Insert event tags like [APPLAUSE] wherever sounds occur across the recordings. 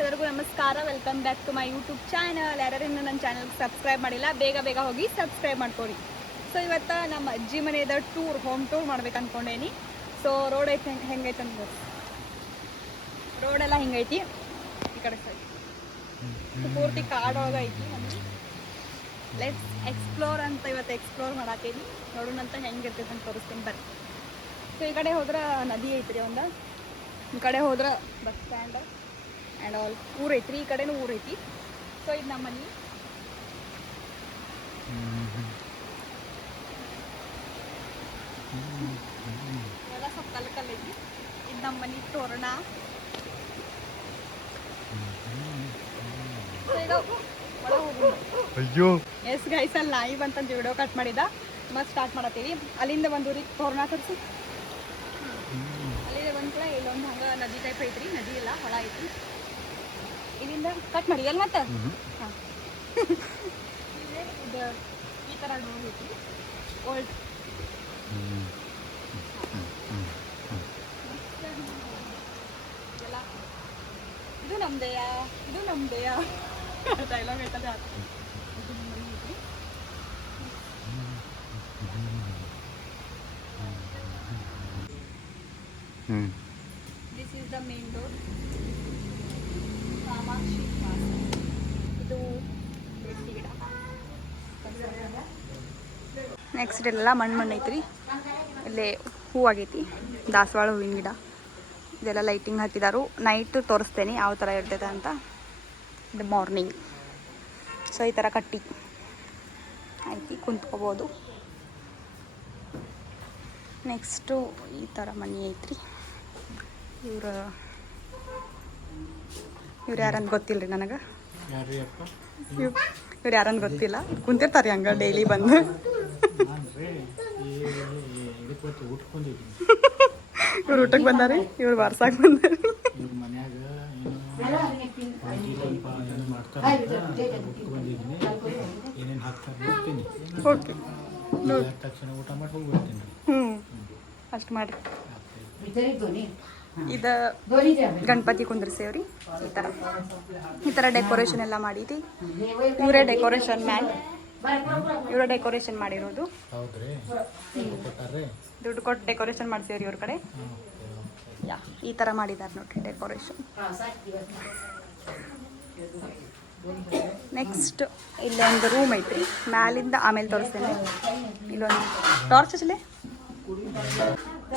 ಎಲ್ಲರಿಗೂ ನಮಸ್ಕಾರ. Welcome back to my YouTube channel ಇನ್ನೂ ನನ್ನ ಚಾನಲ್ಗೆ ಸಬ್ಸ್ಕ್ರೈಬ್ ಮಾಡಿಲ್ಲ ಬೇಗ ಬೇಗ ಹೋಗಿ ಸಬ್ಸ್ಕ್ರೈಬ್ ಮಾಡ್ಕೊಡಿ ಸೊ ಇವತ್ತು ನಮ್ಮ ಅಜ್ಜಿ ಮನೆಯದ ಟೂರ್ ಹೋಮ್ ಟೂರ್ ಮಾಡ್ಬೇಕು ಅಂದ್ಕೊಂಡೇನಿ ಸೊ ರೋಡ್ ಐತೆ ಹೆಂಗೆ ಹೆಂಗೈತೆ ಅಂತ ರೋಡೆಲ್ಲ ಹಿಂಗೈತಿ? ಈ ಕಡೆ ಸೈಡ್ ಪೂರ್ತಿ ಕಾಡೊಳಗೆ ಐತಿ ಲೆಟ್ಸ್ ಎಕ್ಸ್ಪ್ಲೋರ್ ಅಂತ ಇವತ್ತು ಎಕ್ಸ್ಪ್ಲೋರ್ ಮಾಡಾಕೇನಿ ನೋಡೋಣ ಅಂತ ಹೆಂಗಿರ್ತೈತೆ ಅಂತ ತೋರಿಸ್ತೀನಿ. ಬರ್ರಿ. ಸೊ ಈ ಕಡೆ ಹೋದ್ರೆ ನದಿ ಐತ್ರಿ ಒಂದು. ಈ ಕಡೆ ಹೋದ್ರೆ ಬಸ್ ಸ್ಟ್ಯಾಂಡ್ ಆ್ಯಂಡ್ ಆಲ್ ಊರೈತ್ರಿ ಐತ್ರಿ ಈ ಕಡೆನೂ ಊರೈತಿ. ಐತಿ ಸೊ ಇದು ನಮ್ಮ ಮನೆ ಇವೆಲ್ಲ ಸ್ವಲ್ಪ ಕಲ್ಲು ಕಲ್ಲು ಐತಿ. ಇದು ನಮ್ಮ ಮನೆ ತೋರಣ ಅಯ್ಯೋ. ಎಸ್ ಗೈಸ್ ಅಲ್ಲಿ ನಾಯಿ ಬಂತಂದು ವಿಡಿಯೋ ಕಟ್ ಮಾಡಿದ. ಮತ್ತೆ ಸ್ಟಾರ್ಟ್ ಮಾಡತ್ತೀವಿ. ಅಲ್ಲಿಂದ ಒಂದು ಊರಿಗೆ ತೋರಣ ತರಿಸಿ. ಅಲ್ಲಿಂದ ಒಂದು ಕೂಡ ಇಲ್ಲೊಂದು ಹಂಗೆ ನದಿ ಟೈಪ್ ಐತ್ರಿ. ನದಿ ಇಲ್ಲ ಹೊಳ ಐತಿ ಇಲ್ಲಿಂದ ಕಟ್ ಮಾಡಿ ಎಲ್ಲಿ ಮತ್ತೆ? ಹಾಂ. [LAUGHS] ಇದು ಈ ಥರ ಡೋರ್ ಐತಿ ಓಲ್ಡ್ ಇದು ನಮ್ದೆಯಾ? ಇದು ನಮ್ದೆಯಾ? ಡೈಲಾಗ್ ಐತದೆ This is the main ಐತಿ ಹ್ಞೂ this is the main door Kamakshi Nivasa ಇದು ತುಳಸಿ ಗಿಡ ನೆಕ್ಸ್ಟ್ ಎಲ್ಲ ಮಣ್ಣು ಮಣ್ಣು ಐತ್ರಿ. ಇಲ್ಲೇ ಹೂ ಆಗೈತಿ ದಾಸವಾಳ ಹೂವಿನ ಗಿಡ. ಇದೆಲ್ಲ ಲೈಟಿಂಗ್ ಹಾಕಿದಾರು. ನೈಟ್ ತೋರಿಸ್ತೇನೆ ಯಾವ ಥರ ಇರ್ತೈತೆ ಅಂತ. ಇದು ಮಾರ್ನಿಂಗ್ ಸೊ ಈ ಥರ ಕಟ್ಟಿ ಐತಿ ಕುಂತ್ಕೋಬೋದು. ನೆಕ್ಸ್ಟು ಈ ಥರ ಮನೆ ಐತ್ರಿ. ಇವ್ರ ಇವ್ರು ಯಾರಂತ ಗೊತ್ತಿಲ್ಲ ರೀ ನನಗೆ ಇವ್ರು ಯಾರಂತ ಗೊತ್ತಿಲ್ಲ. ಕುಂತಿರ್ತಾರೆ ಹಂಗೆ ಡೈಲಿ ಬಂದು. ಇವ್ರು ಊಟಕ್ಕೆ ಬಂದಾರಿ? ಇವ್ರು ವಾರ್ಸಾಕ್ ಬಂದಾರಿ? ಓಕೆ ಹ್ಞೂ ಅಷ್ಟು ಮಾಡ್ರಿ ಇದು ಗಣಪತಿ ಕುಂದ್ರಿಸೇವ್ರಿ, ಈ ಥರ ಈ ಥರ ಡೆಕೋರೇಷನ್ ಎಲ್ಲ ಮಾಡಿದಿ. ಇವರೇ ಡೆಕೋರೇಷನ್ ಮ್ಯಾನ್ ಇವರೇ ಡೆಕೋರೇಷನ್ ಮಾಡಿರೋದು. ದುಡ್ಡು ಕೊಟ್ಟು ಡೆಕೋರೇಷನ್ ಮಾಡ್ತೀವ್ರಿ ಇವ್ರ ಕಡೆ. ಯಾ ಈ ಥರ ಮಾಡಿದ್ದಾರೆ ನೋಡ್ರಿ ಡೆಕೋರೇಷನ್ ನೆಕ್ಸ್ಟ್ ಇಲ್ಲೊಂದು ರೂಮ್ ಐತ್ರಿ. ಮ್ಯಾಲಿಂದ ಆಮೇಲೆ ತೋರಿಸ್ತೇನೆ. ಇಲ್ಲೊಂದು ಟಾರ್ಚ್ ಹಚ್ಚಲೆ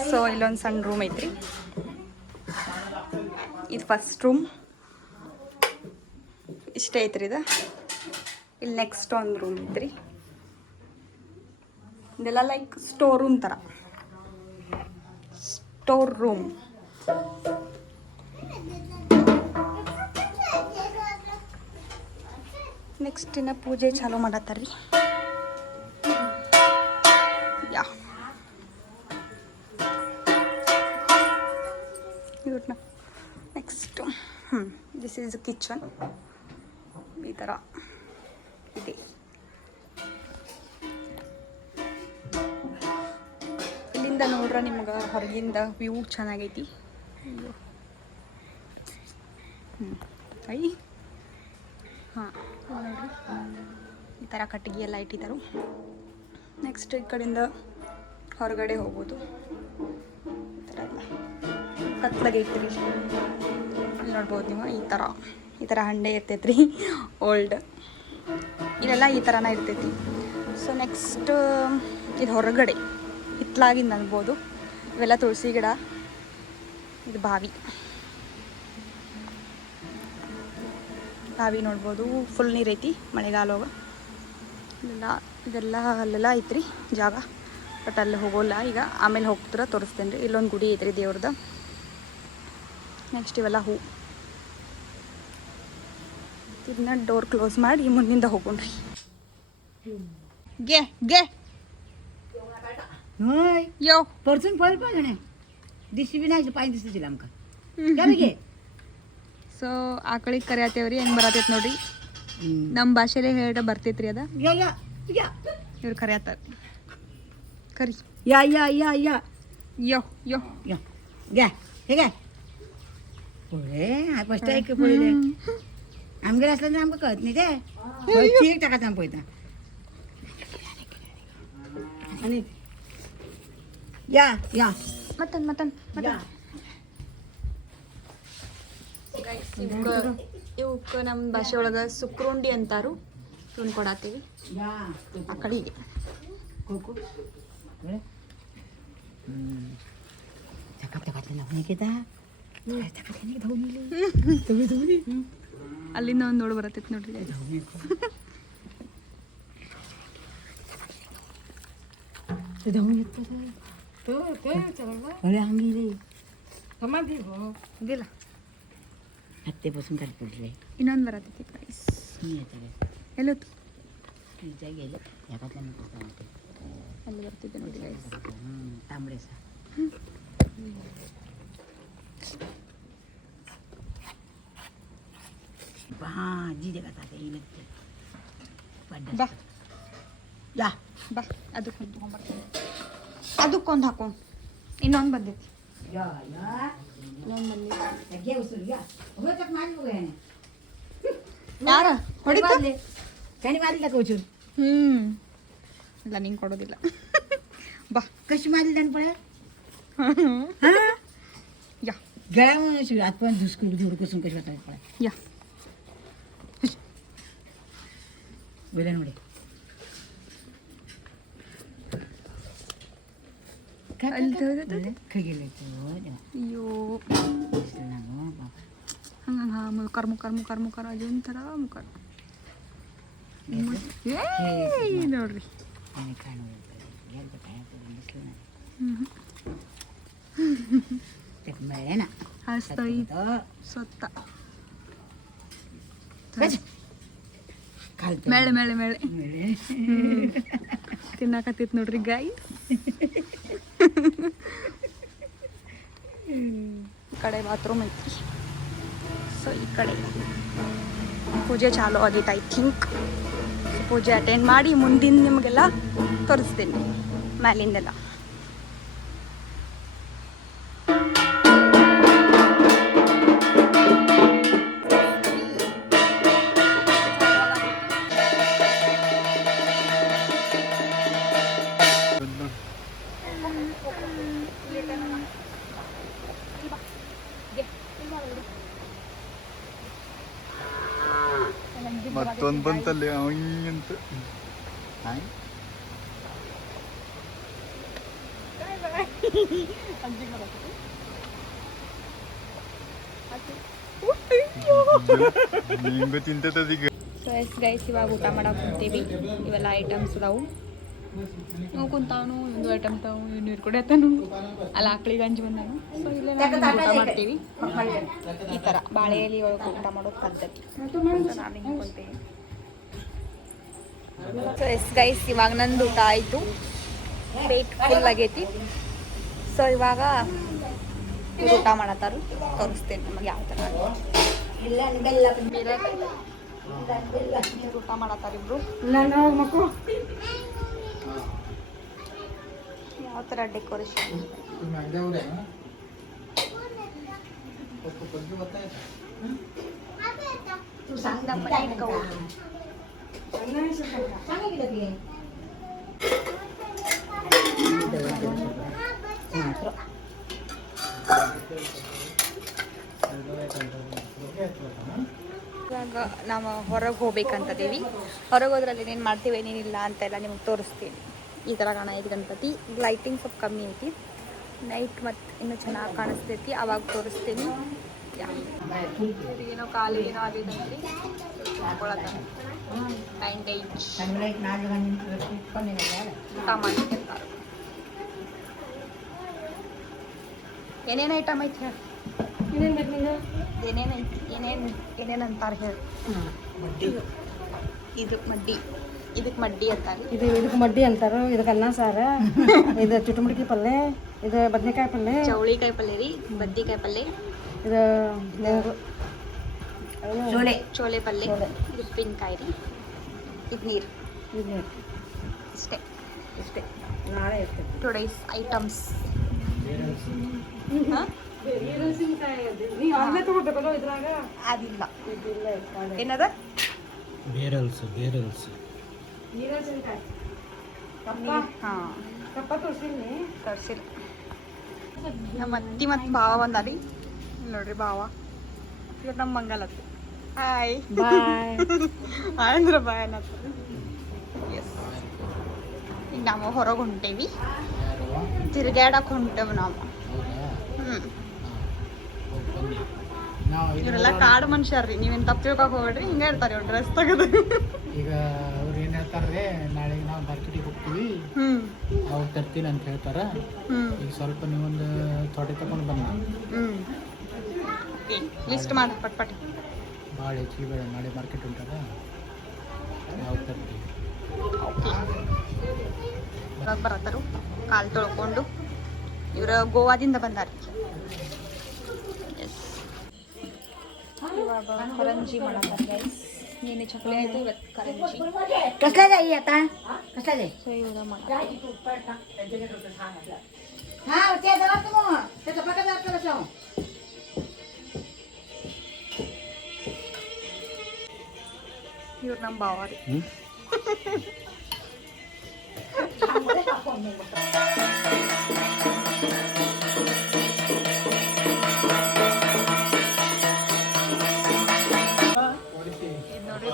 ಸೊ ಇಲ್ಲೊಂದು ಸಣ್ಣ ರೂಮ್ ಐತ್ರಿ. ಇದು ಫಸ್ಟ್ ರೂಮ್ ಇಷ್ಟೇ ಐತ್ರಿ ಇದು. ಇಲ್ಲಿ ನೆಕ್ಸ್ಟ್ ಒಂದು ರೂಮ್ ಇದ್ರಿ ಇದೆಲ್ಲ ಲೈಕ್ ಸ್ಟೋರ್ ರೂಮ್ ಥರ ಸ್ಟೋರ್ ರೂಮ್ ನೆಕ್ಸ್ಟ್ ಇನ್ನ ಪೂಜೆ ಚಾಲೂ ಮಾಡತ್ತಾರ್ರಿ. ಯಾ. ಇವ್ರನ್ನ ನೆಕ್ಸ್ಟ್ ಹ್ಞೂ ದಿಸ್ ಈಸ್ ಕಿಚನ್ ಈ ಥರ ಇದೆ. ಇಲ್ಲಿಂದ ನೋಡ್ರ ನಿಮ್ಗೆ ಹೊರಗಿಂದ ವ್ಯೂ ಚೆನ್ನಾಗೈತಿ. ಹ್ಞೂ ಹಾಂ ನೋಡ್ರಿ. ಈ ಥರ ಕಟ್ಟಿಗೆ ಎಲ್ಲ ಇಟ್ಟಿದ್ದಾರೆ ನೆಕ್ಸ್ಟ್ ಈ ಕಡೆಯಿಂದ ಹೊರಗಡೆ ಹೋಗ್ಬೋದು. ಈ ಥರ ಎಲ್ಲ. ಕತ್ಲಾಗೆ ಐತ್ರಿ ಇಲ್ಲಿ ನೋಡ್ಬೋದು ನೀವು, ಈ ಥರ ಈ ಥರ ಹಂಡೆ ಇರ್ತೈತ್ರಿ. ಓಲ್ಡ್ ಇಲ್ಲೆಲ್ಲ ಈ ಥರನ ಇರ್ತೈತಿ. ಸೊ ನೆಕ್ಸ್ಟ್ ಇದು ಹೊರಗಡೆ, ಹಿತ್ಲಾಗಿಂದ ಅನ್ಬೋದು. ಇವೆಲ್ಲ ತುಳಸಿ ಗಿಡ, ಇದು ಬಾವಿ. ಬಾವಿ ನೋಡ್ಬೋದು ಫುಲ್ ನೀರೈತಿ ಮಳೆಗಾಲವಾಗ ಇದೆಲ್ಲ ಇದೆಲ್ಲ ಅಲ್ಲೆಲ್ಲ ಐತ್ರಿ ಜಾಗ. ಬಟ್ ಅಲ್ಲಿ ಹೋಗೋಲ್ಲ, ಈಗ ಆಮೇಲೆ ಹೋಗ್ತಿರ ತೋರಿಸ್ತೇನೆ ರೀ ಇಲ್ಲೊಂದು ಗುಡಿ ಐತ್ರಿ ದೇವ್ರದ್ದು ನೆಕ್ಸ್ಟ್ ಇವೆಲ್ಲ ಹೂ. ಇದನ್ನ ಡೋರ್ ಕ್ಲೋಸ್ ಮಾಡಿ ಮುಂದಿಂದ ಹೋಗೋಣ. ಗೆ ಗೆ. ಯೋ. ಪರ್ಸನ್ ಫೋಲ್ ಪಾಗಣೆ ದಿಶಿ ಬಿ ಪಾಯಿಂಟ್ ಪಾಯಿ ದಿಸ್ತಿದ್ದಿಲ್ಲ ನಮ್ಗೆ ಸೊ ಆಕಳಿಗೆ ಕರಿಯತ್ತೇವ್ರಿ ಹೆಂಗೆ ಬರತೈತೆ ನೋಡ್ರಿ. ನಮ್ಮ ಭಾಷೆಲೆ ಹೇಳ ಬರ್ತೈತ್ರಿ ಅದ. ಇವ್ರು ಕರಿಯತ್ತಾರ. ಕರಿ. ಯಾ ಯಾ ಯಾ ಯಾ. ಯೋ ಯೋ. ಯಾ. ಗೆ ಹೇಗೆ? ಫಸ್ಟ್ ಆಯ್ಕೆ ಪುಳೆ आमगेर असलं तर आमकां कळत न्ही ते चीक टाकात आमी पळयता आनी या या ಮತ್ತನ್ ಮತ್ತನ್ या ಇವಕ್ಕೆ ನಮ್ಮ ಭಾಷೆ ಒಳಗೆ ಸುಕ್ರುಂಡಿ ಅಂತಾರು ಇವನ್ ಕೊಡತ್ತೀವಿ या ಆ ಕಡೆಗೆ कोको चकाप चकातले धावणे घेता ಅಲ್ಲಿಂದ ಒಂದು ನೋಡು ಬರತ್ತೈತಿ ನೋಡ್ರಿ ಇದಿಲ್ಲ ಹತ್ತೆ ಬಸ್ಸು ಕಟ್ಬಿಡ್ರಿ ಇನ್ನೊಂದು ಬರತ್ತೈತಿ ಪ್ರೈಸ್ ಎಲ್ಲೋತು? ಅಲ್ಲಿ ಬರ್ತಿದ್ದೆ ನೋಡಿ ತಾಂಬ್ರೆ ಸರ್ तांबडेसा भाजी जगात आता येईल ते ಬಾ या ಬಾ ಅದಕ್ಕೊಂದು ತೊಗೊಂಬರ್ತೀನಿ ಅದಕ್ಕೊಂದು ಹಾಕೊಂಡು ಇನ್ನೊಂದು ಬಂದೈತಿ या या ಇನ್ನೊಂದು ಬಂದೈತಿ घे उचल या हो तर मारी बघा याने ಯಾರ ಹೊಡಿತ मारले त्याने मारली का उचल ಹ್ಞೂ ಇಲ್ಲ ನಿಂಗೆ ಕೊಡೋದಿಲ್ಲ ಬಾ कशी मारली त्याने पळ्या ಯಾ गळ्यावर हात पण धुसकून धुर कसून कशी वाटायला पळ्या ಯಾ വില കൂടി Iyo. Hanggang ha, mukar mukar mukar mukar aja ntar mukar. Yeay, Nuri. Ini kan yang berkaya tuh di sana. Tek mana? Hasta sota. Terus. ಮೇಳೆ ಮೇಳೆ ಮೇಳೆ. मिळे ತಿನ್ನಾಕತ್ತೈತಿ ನೋಡ್ರಿ ಗಾಯಿ ಈ ಕಡೆ ಬಾತ್ರೂಮ್ ಐತ್ರಿ. ಸೊ ಈ ಕಡೆ ಪೂಜೆ ಚಾಲು ಆಗೈತೆ ಐ ಥಿಂಕ್ ಪೂಜೆ ಅಟೆಂಡ್ ಮಾಡಿ ಮುಂದಿನ ನಿಮಗೆಲ್ಲ ತೋರಿಸ್ತೀನಿ. ಮ್ಯಾಲಿಂದೆಲ್ಲ ಮತ್ತೊಂದು ಬಂತಲ್ಲಿ ಅಂತ ನಿಂಗೂ ತಿಂತದೀಗ ಸೊ ಎಸ್ ಗೈಸ್ ಇವಾಗ ಊಟ ಮಾಡಕ್ಕೆ ಕುಂತೀವಿ ಇವೆಲ್ಲ ಐಟಮ್ಸ್ ಅದಾವು ನಾವು ಕುಂತಾವನು ಒಂದು ಐಟಮ್ ತಾವು ನೀರು ಆತನು ಅಲ್ಲಿ ಆಕಳಿ ಗಂಜಿ ಬಂದಾನು. ಸೊ ಇಲ್ಲೇ ನಾವು ಊಟ ಮಾಡ್ತೀವಿ. ಈ ಥರ ಬಾಳೆ ಎಲೆ ಒಳಗೆ ಊಟ ಮಾಡೋ ಪದ್ಧತಿ. ಸೊ ಎಸ್ ಗೈಸ್ ಇವಾಗ ನಂದು ಊಟ ಆಯಿತು. ಪೇಟ್ ಫುಲ್ ಆಗೈತಿ. ಸೊ ಇವಾಗ ಇವ್ರು ಊಟ ಮಾಡತ್ತಾರು. ತೋರಿಸ್ತೇನೆ ನಮಗೆ ಯಾವ ಥರ ಊಟ ಇವ್ರು ಊಟ ಮಾಡತ್ತಾರ ಥರ ಡೆಕೋರೇಷನ್ ಇವಾಗ ನಾವು ಹೊರಗೆ ಹೋಗ್ಬೇಕಂತದೀವಿ ಹೊರಗೆ ಹೋದ್ರಲ್ಲಿ ಏನೇನು ಮಾಡ್ತೀವಿ ಏನೇನಿಲ್ಲ ಅಂತೆಲ್ಲ ನಿಮ್ಗೆ ತೋರಿಸ್ತೀನಿ. ಈ ಥರ ಕಾಣೈತಿ ಗಣಪತಿ. ಲೈಟಿಂಗ್ ಸ್ವಲ್ಪ ಕಮ್ಮಿ ಐತಿ ನೈಟ್ ಮತ್ತು ಇನ್ನೂ ಚೆನ್ನಾಗಿ ಕಾಣಿಸ್ತೈತಿ. ಅವಾಗ ತೋರಿಸ್ತೀನಿ. ಏನೋ ಕಾಲು ಏನೋ ಆಗಿದಂತ್ರಿ ಬ್ಯಾಂಡೇಜ್ ಮಾಡ್ಲಿಕ್ಕೆ ಏನೇನು ಐಟಮ್ ಐತಿ ಹೇಳಿ. ಏನೇನು ಐತಿ? ಏನೇನು ಏನೇನು ಅಂತಾರೆ ಹೇಳಿ. ಇದು ಮಡ್ಡಿ. ಇದಕ್ಕೆ ಮಡ್ಡಿ ಅಂತಾರೆ. ಇದು ಇದಕ್ಕೆ ಮಡ್ಡಿ ಅಂತಾರ ಇದಕ್ಕೆ ಅನ್ನ ಸಾರ [LAUGHS] ಇದು ಚುಟುಮುಟಕಿ ಪಲ್ಯ ಇದು ಬದ್ನೆಕಾಯಿ ಪಲ್ಯ ಚೌಳಿಕಾಯಿ ಪಲ್ಯ ರೀ ಬದ್ನಿಕಾಯಿ ಪಲ್ಯ ಇದು ಚೋಳೆ ಚೋಳೆ. ಇದು ಉಪ್ಪಿನಕಾಯಿ ರೀ. ಇದು ನೀರು. ಇದು ಇಷ್ಟೇ. ಇಷ್ಟೇ. ನಾಳೆ ಇರ್ತೈತಿ ಟುಡೇಸ್ ಐಟಮ್ಸ್ ಹಾಂ? ಅದಿಲ್ಲ. ಏನದ? ಬೇರಲ್ಸ್ ಬೇರಲ್ಸ್ ನೀರಸಿನಕಾಯಿ ಹಾಂ. ಕಪ್ಪ ತರ್ಸಿಲ್ಲ ನಮ್ಮ ಅತ್ತಿ ಮತ್ತು ಭಾವ ಬಂದಾರಿ. ಇಲ್ಲಿ ನೋಡ್ರಿ ಭಾವ. ಇವ್ರು ನಮ್ಮ ಮಂಗಲತ್ತಿ ಹಾಯ್ ಅಂದ್ರೆ ಬಾಯ್ ಅನ್ನತ್ತ ಎಸ್ ಈಗ ನಾವು ಹೊರಗೆ ಹೊಂಟೇವಿ. ತಿರ್ಗ್ಯಾಡಕ್ಕೆ ಹೊಂಟೇವಿ ನಾವು. ಹ್ಞೂ ಇವರೆಲ್ಲ ಕಾಡು ಮನುಷ್ಯರ್ರಿ. ನೀವೇನು ತಪ್ಪು ತಿಳ್ಕೊಕ್ ಹೋಗ್ರಿ ಹಿಂಗೆ ಇರ್ತಾರೆ ಇವ್ರು. ಡ್ರೆಸ್ ತೆಗೆದು. ಈಗ ಹೇಳ್ತಾರೆ ನಾಳೆ ನಾವು ಮಾರ್ಕೆಟಿಗೆ ಹೋಗ್ತೀವಿ. ಅವಾಗ ತರ್ತೀನಿ ಅಂತ ಹೇಳ್ತಾರ. ಈಗ ಸ್ವಲ್ಪ ನೀವೊಂದು ತೊಡೆ ತಗೊಂಡು ಓಕೆ ಲಿಸ್ಟ್ ಮಾಡಿ ಪಟ್ ಪಟ್. ಭಾಳ ಹೆಚ್ಚಿಗೆ ಬೇಡ ನಾಳೆ ಮಾರ್ಕೆಟ್ ಉಂಟಲ್ಲ. ನಾವು ತರ್ತೀವಿ. ಬರತ್ತರು ಕಾಲು ತೊಳ್ಕೊಂಡು. ಇವರ ಗೋವಾದಿಂದ ಬಂದಾರ ಎಸ್ ಮಾಡತ್ತಾರ ಗೈಸ್ ನಿನ್ನೆ ಚಪ್ಪಲಿ ಆಯ್ತು ಇವತ್ತು ಕರಂಜಿ कसला जाई आता कसला जाई ಸೊ ಇವಾಗ ಮಾಡ हा ते जरा तू मग त्याचा प्रकार जरा कसला ಇವ್ರು ನಮ್ಮ ಭಾವ ರೀ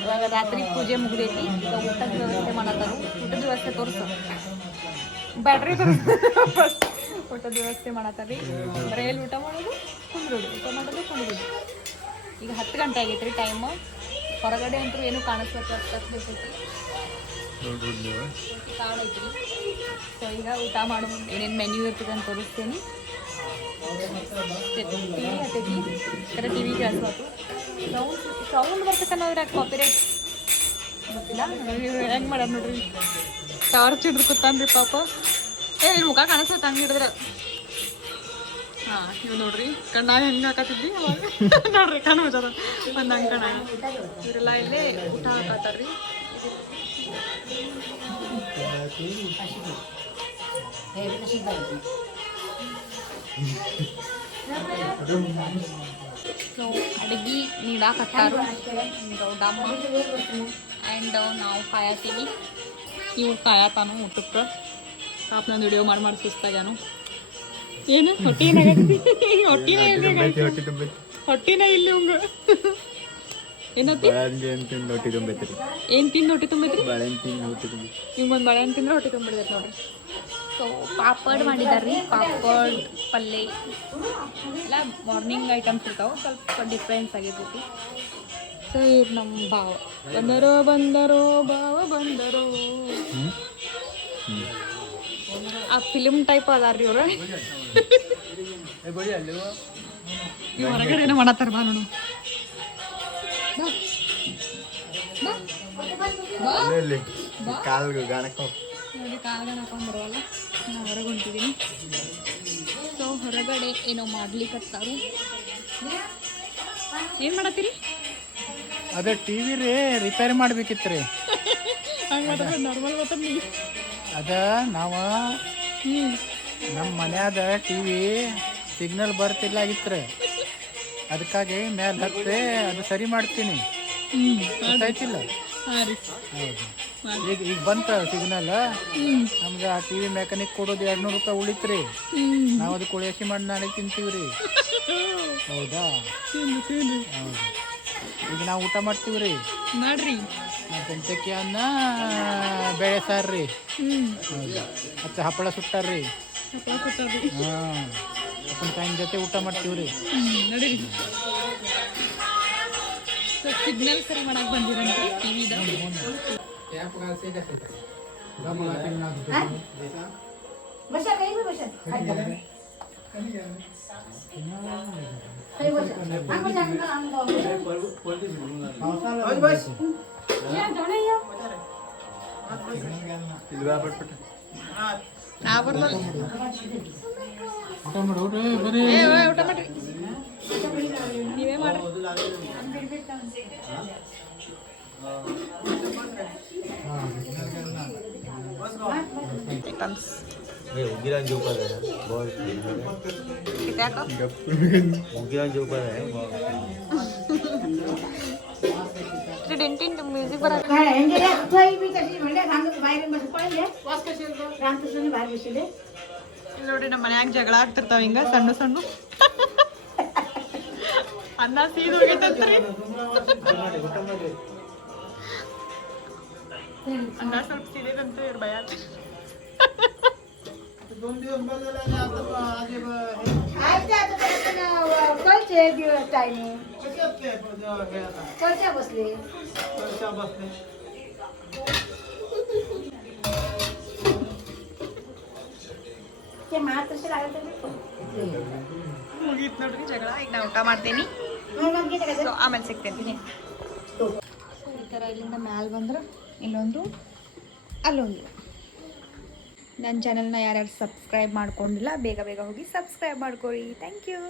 ಇವಾಗ ರಾತ್ರಿ ಪೂಜೆ ಮುಗಿದೈತಿ. ಈಗ ಊಟದ ವ್ಯವಸ್ಥೆ ಮಾಡತ್ತಾರು. ಊಟದ ವ್ಯವಸ್ಥೆ ತೋರಿಸು. ಬ್ಯಾಟ್ರಿ ಊಟದ ವ್ಯವಸ್ಥೆ ಮಾಡತ್ತಾರಿ ರೈಲ್ ಊಟ ಮಾಡೋದು, ಕುಂದ್ರೋದು. ಊಟ ಮಾಡೋದು, ಕುಂದ್ರೋದು. ಈಗ ಹತ್ತು ಗಂಟೆ ಆಗೈತೆ ರೀ ಟೈಮ್ ಹೊರಗಡೆ ಅಂತೂ ಏನು ಕಾಣಿಸ್ಬೇಕು ಕಾಡ್ ಐತ್ರಿ ಸೊ ಈಗ ಊಟ ಮಾಡೋ. ಏನೇನು ಮೆನ್ಯೂ ಇರ್ತದೆ ಅಂತ ತೋರಿಸ್ತೀನಿ. ಟಿ ವಿ ಹತ್ತೈತಿ. ಈ ವಿ ಕೇಳಿಸ್ಬೇಕು ಸೌಂಡ್ ಸೌಂಡ್ ಬರ್ತಕ್ಕನ್ನೋದ್ರೆ ಕಾಪಿರೇಟ್ ಗೊತ್ತಿಲ್ಲ ಹೆಂಗೆ ಮಾಡ್ಯಾರ ನೋಡ್ರಿ ಟಾರ್ಚ್ ಹಿಡಿದು ಕೂತಾನ್ರಿ ಪಾಪ ಏ ನಿನ್ ಮುಖ ಕಾಣಿಸ್ತೈತೆ ಹಂಗೆ ಹಿಡಿದ್ರೆ ಹಾಂ ಇವ್ ನೋಡ್ರಿ ಕಣ್ಣಾಗ ಹೆಂಗೆ ಹಾಕತ್ತಿದ್ವಿ ಅವಾಗ ನೋಡ್ರಿ ಕಣ್ಣು ಮುಚ್ಚದ ಒಂದು ಹಂಗೆ ಕಣ್ಣಾಗ ಇವರೆಲ್ಲ ಇಲ್ಲೇ ಊಟ ಹಾಕತ್ತಾರ್ರಿ ಸೊ ಅಡುಗೆ ನೀಡಾಕತ್ತಾರು. ಗೌಡಮ್ಮ ಆ್ಯಂಡ್ ನಾವು ಕಾಯತ್ತೀವಿ ಇವ್ರು ಕಾಯತಾನು ಊಟಕ್ಕೆ. ಪಾಪ ನಾನು ವಿಡಿಯೋ ಮಾಡಿ ಮಾಡಿ ಸುಸ್ತಾಗ್ಯಾನು. ಏನು? ಹೊಟ್ಟಿನೇ ತುಂಬೈತಿ [LAUGHS] ಹೊಟ್ಟಿ ತುಂಬೈತಿ. ಹೊಟ್ಟಿನೇ ಇಲ್ಲಿ ಹಂಗ ಏನತ್ತಿ ಬಾಳೆಹಣ್ಣಿಗೆ ಏನು ತಿಂದು ಹೊಟ್ಟಿ ತುಂಬೈತಿ ರೀ ಏನು ತಿಂದು ಹೊಟ್ಟಿ ತುಂಬೈತ್ರಿ? ತಿಂದು ಹೊಟ್ಟಿ ತುಂಬಿ ನಿಮ್ಗೆ ಒಂದು ಬಾಳೆಹಣ್ಣು ತಿಂದ್ರೆ ಹೊಟ್ಟೆ ತುಂಬಿಡ್ತೈತೆ ನೋಡ್ರಿ. ಸೊ ಪಾಪಡ್ ಮಾಡಿದಾರ್ರಿ ಪಾಪಡ್ ಪಲ್ಯ ಎಲ್ಲ ಮಾರ್ನಿಂಗ್ ಐಟಮ್ಸ್ ಇರ್ತಾವೆ. ಸ್ವಲ್ಪ ಡಿಫ್ರೆನ್ಸ್ ಆಗಿರ್ತೈತಿ. ಸೊ ಇವ್ರು ನಮ್ಮ ಭಾವ. ಬಂದರೋ ಬಂದರೋ ಭಾವ ಬಂದರೋ. ಆ ಫಿಲಿಮ್ ಟೈಪ್ ಅದಾರ್ರಿ ಅವ್ರು ಇವ್ ಹೊರಗಡೆ ಏನೋ ಮಾಡತ್ತಾರ ಬಾ ನೋಡು. ಕಾಲ್ಗೆ ಗಾಣಕ್ಕೆ ನೋಡಿ ಕಾಲ್ಗಳು ಹಾಕೊಂಡು ಬರೋಲ್ಲ ನಾನು ಹೊರಗೆ ಹೊಂಟಿದ್ದೀನಿ ಸೊ ಹೊರಗಡೆ ಏನೋ ಮಾಡ್ಲಿಕ್ಕತ್ತಾರು ಏನು ಮಾಡತ್ತೀರಿ? ಅದೇ ಟಿ ವಿ ರೀ ರಿಪೇರಿ ಮಾಡ್ಬೇಕಿತ್ತು ರೀ [LAUGHS] ಹಂಗಾದ್ರೆ ನಾರ್ಮಲ್ ಅದ ನಾವು ನಮ್ಮ ಮನ್ಯಾದ ಟಿ ವಿ ಸಿಗ್ನಲ್ ಬರ್ತಿಲ್ಲ ಆಗಿತ್ತು ಅದಕ್ಕಾಗಿ ಮೇಲೆ ಹತ್ತೆ ಅದು ಸರಿ ಮಾಡ್ತೀನಿ. ಹ್ಞೂ ಆಯ್ತಿಲ್ಲ ಹಾಂ ರೀ. ಹೌದು. ಈಗ ಈಗ ಬಂತ ಸಿಗ್ನಲ್? ನಮ್ಗೆ ಆ ಟಿವಿ ಮೆಕ್ಯಾನಿಕ್ ಕೊಡೋದು ಎರಡು ನೂರು ರೂಪಾಯಿ ಉಳಿತ್ರಿ. ನಾವು ಅದಕ್ಕೆ ಉಳಿಸಿ ಮಾಡಿ ನಾಳೆ ತಿಂತೀವ್ರಿ. ಹೌದಾ? ಈಗ ನಾವು ಊಟ ಮಾಡ್ತೀವ್ರಿ. ಮಾಡ್ರಿ. ಬೆಂಚಕ್ಕಿ ಅನ್ನ ಬೇಳೆ ಸಾರು ರೀ ಮತ್ತೆ ಹೌದು. ಮತ್ತು ಹಪ್ಪಳ ಸುಟ್ಟಾರ್ರಿ. ಹಾಂ. ಉಪ್ಪಿನಕಾಯಿನ ಜೊತೆ ಊಟ ಮಾಡ್ತೀವ್ರಿ. ನಡೀರಿ. ಸಿಗ್ನಲ್ ಸರಿ ಮಾಡಕ್ಕೆ ಬಂದಿರಂತೆ ಟಿ ವಿದ बसा काही बी बसा ಇಲ್ವಾ ಪಟ್ಪಟ ಊಟ ಮಾಡಿ ಊಟ ಬರೀ ಊಟ ಮಾಡ್ರಿ ನೀವೇ ಮಾಡ್ರಿ ಐಟಮ್ಸ್ उगिरान जो पर है बहुत ಇದ್ಯಾಕ उगिरान जो पर है ಡಿಂಟಿಂಟು ಮ್ಯೂಸಿಕ್ ಬರ काय यांचे रे, थोई ఉగ్గిరాని చూపాలి ఉగ్గిరాని చూపాలి ನೋಡಿ ನಮ್ಮ ಮನ್ಯಾಗ ಜಗಳ ಆಗ್ತಿರ್ತಾವ ಹಿಂಗ ಸಣ್ಣ ಸಣ್ಣ ಅನ್ನ ಸೀದ್ ಹೋಗಿತ್ತಂತ್ರಿ ಅನ್ನ ಸ್ವಲ್ಪ ಸೀದೈತಂತ ಇವ್ರ ಭಯ आजच्या आता त्याला कळचे दिवस टायमिंग कळच्या बसले ते महाराष्ट्र लागलं ಮುಗೀತ್ ನೋಡ್ರಿ ಜಗಳ ಈಗ ನಾ ಊಟ ಮಾಡ್ತೀನಿ ಸೊ ಆಮೇಲೆ ಸಿಗ್ತೇನೆ ಈ ಥರ ಇಲ್ಲಿಂದ ಮ್ಯಾಲೆ ಬಂದ್ರೆ ಇಲ್ಲೊಂದು ಅಲ್ಲೊಂದು. ನನ್ನ ಚಾನಲ್ನ ಯಾರ್ಯಾರು ಸಬ್ಸ್ಕ್ರೈಬ್ ಮಾಡ್ಕೊಂಡಿಲ್ಲ ಬೇಗ ಬೇಗ ಹೋಗಿ ಸಬ್ಸ್ಕ್ರೈಬ್ ಮಾಡ್ಕೊಳ್ಳಿ ಥ್ಯಾಂಕ್ ಯು